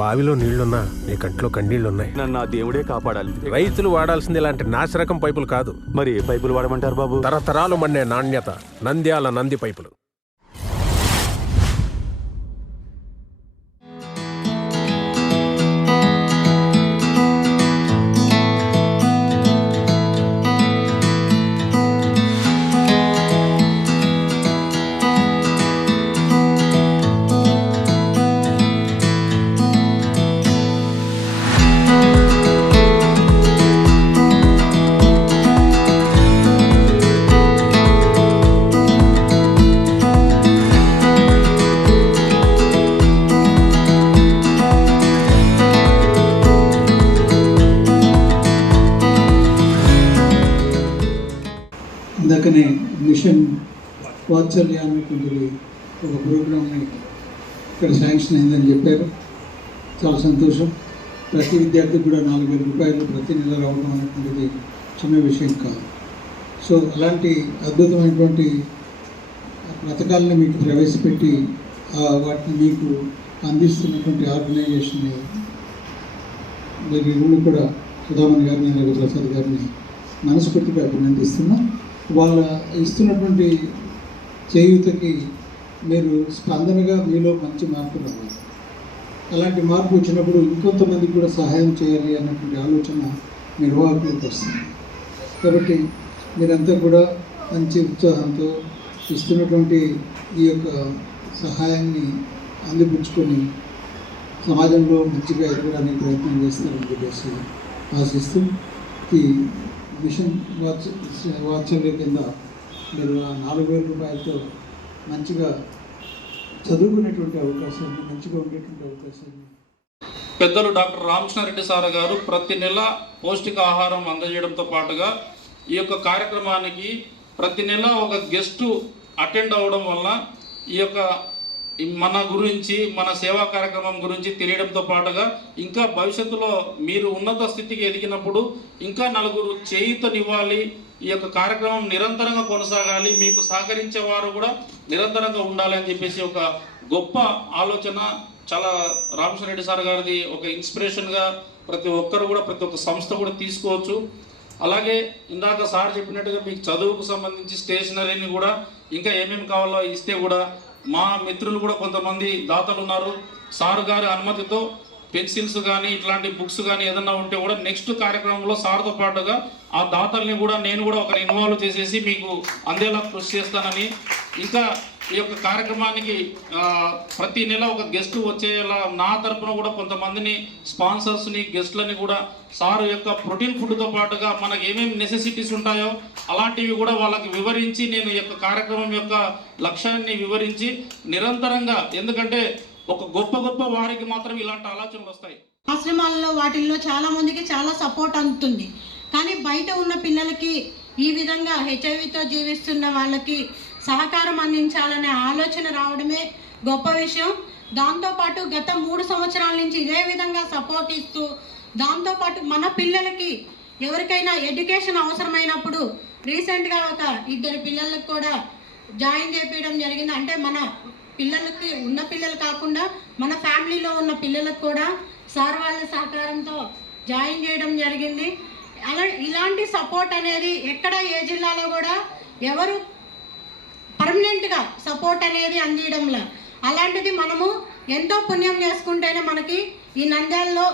బావిలో నీళ్లున్నా నీ కంట్లో కన్నీళ్లున్నాయి. నన్ను ఆ దేవుడే కాపాడాలి. రైతులు వాడాల్సింది ఇలాంటి నాసిరకం పైపులు కాదు. మరి ఏ పైపులు వాడమంటారు బాబు? తరతరాలు మన్నే నాణ్యత నంద్యాల నంది పైపులు. ఇందాకనే మిషన్ వాత్సల్య అనేటువంటిది ఒక ప్రోగ్రామ్ని ఇక్కడ శాంక్షన్ అయిందని చెప్పారు. చాలా సంతోషం. ప్రతి విద్యార్థికి కూడా 4,000 రూపాయలు ప్రతి నెల రావడం అనేటువంటిది చిన్న విషయం కాదు. సో అలాంటి అద్భుతమైనటువంటి పథకాలను మీకు ప్రవేశపెట్టి వాటిని మీకు అందిస్తున్నటువంటి ఆర్గనైజేషన్ని మీరు ఇరువురు కూడా సుధామణి గారిని అలాగే ప్రసాద్ గారిని మనస్ఫూర్తిగా అభినందిస్తున్నాం. వాళ్ళ ఇస్తున్నటువంటి చేయూతకి మీరు స్పందనగా మీలో మంచి మార్పు రావాలి. అలాంటి మార్పు వచ్చినప్పుడు ఇంకొంతమందికి కూడా సహాయం చేయాలి అన్నటువంటి ఆలోచన నిర్వాహకులకు వస్తుంది. కాబట్టి మీరంతా కూడా మంచి ఉత్సాహంతో ఇస్తున్నటువంటి ఈ యొక్క సహాయాన్ని అందిపుచ్చుకొని సమాజంలో మంచిగా ఎదగడానికి ప్రయత్నం చేస్తారని చెప్పేసి ఆశిస్తూ ఈ మిషన్ వాత్సల్య కింద మీరు 4,000 రూపాయలతో మంచిగా చదువుకునేటువంటి అవకాశాన్ని, మంచిగా ఉండేటువంటి అవకాశాన్ని పెద్దలు డాక్టర్ రామకృష్ణారెడ్డి సార్ గారు ప్రతి నెల పౌష్టికాహారం అందజేయడంతో పాటుగా ఈ యొక్క కార్యక్రమానికి ప్రతి నెల ఒక గెస్టు అటెండ్ అవ్వడం వల్ల ఈ యొక్క మన గురించి, మన సేవా కార్యక్రమం గురించి తెలియడంతో పాటుగా ఇంకా భవిష్యత్తులో మీరు ఉన్నత స్థితికి ఎదిగినప్పుడు ఇంకా నలుగురు చేయూతనివ్వాలి, ఈ యొక్క కార్యక్రమం నిరంతరంగా కొనసాగాలి, మీకు సహకరించే వారు కూడా నిరంతరంగా ఉండాలి అని చెప్పేసి ఒక గొప్ప ఆలోచన చాలా రామకృష్ణారెడ్డి సార్ గారిది ఒక ఇన్స్పిరేషన్గా ప్రతి ఒక్కరు కూడా, ప్రతి ఒక్క సంస్థ కూడా తీసుకోవచ్చు. అలాగే ఇందాక సార్ చెప్పినట్టుగా మీకు చదువుకు సంబంధించి స్టేషనరీని కూడా ఇంకా ఏమేమి కావాలో ఇస్తే కూడా మా మిత్రులు కూడా కొంతమంది దాతలు ఉన్నారు. సార్ గారి అనుమతితో పెన్సిల్స్ కానీ ఇట్లాంటి బుక్స్ కానీ ఏదన్నా ఉంటే కూడా నెక్స్ట్ కార్యక్రమంలో సార్తో పాటుగా ఆ దాతల్ని కూడా నేను కూడా ఒకరు ఇన్వాల్వ్ చేసేసి మీకు అందేలా కృషి చేస్తానని, ఇంకా ఈ యొక్క కార్యక్రమానికి ప్రతి నెల ఒక గెస్ట్ వచ్చేలా నా తరపున కూడా కొంతమందిని స్పాన్సర్స్ని, గెస్ట్లని కూడా సార్ యొక్క ప్రోటీన్ ఫుడ్తో పాటుగా మనకు ఏమేమి నెసెసిటీస్ ఉంటాయో అలాంటివి కూడా వాళ్ళకి వివరించి, నేను ఈ యొక్క కార్యక్రమం యొక్క లక్ష్యాన్ని వివరించి నిరంతరంగా, ఎందుకంటే ఒక గొప్ప గొప్ప వారికి మాత్రం ఇలాంటి ఆలోచనలు వస్తాయి. ఆశ్రమాలలో వాటిల్లో చాలా మందికి చాలా సపోర్ట్ అందుతుంది. కానీ బయట ఉన్న పిల్లలకి ఈ విధంగా హెచ్ఐవితో జీవిస్తున్న వాళ్ళకి సహకారం అందించాలనే ఆలోచన రావడమే గొప్ప విషయం. దాంతోపాటు గత 3 సంవత్సరాల నుంచి ఇదే విధంగా సపోర్ట్ ఇస్తూ, దాంతోపాటు మన పిల్లలకి ఎవరికైనా ఎడ్యుకేషన్ అవసరమైనప్పుడు రీసెంట్గా ఒక 2 పిల్లలకు కూడా జాయిన్ చేయించడం జరిగింది. అంటే మన పిల్లలకి ఉన్న పిల్లలు కాకుండా మన ఫ్యామిలీలో ఉన్న పిల్లలకు కూడా సార్ వాళ్ళ సహకారంతో జాయిన్ చేయడం జరిగింది. ఇలాంటి సపోర్ట్ అనేది ఎక్కడ ఏ జిల్లాలో కూడా ఎవరు పర్మనెంట్గా సపోర్ట్ అనేది అందించడంలో, అలాంటిది మనము ఎంతో పుణ్యం చేసుకుంటేనే మనకి ఈ నంద్యాలలో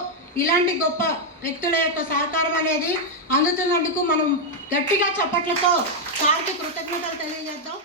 ఇలాంటి గొప్ప వ్యక్తుల యొక్క సహకారం అనేది అందుతున్నందుకు మనం గట్టిగా చప్పట్లతో సార్కి కృతజ్ఞతలు తెలియజేద్దాం.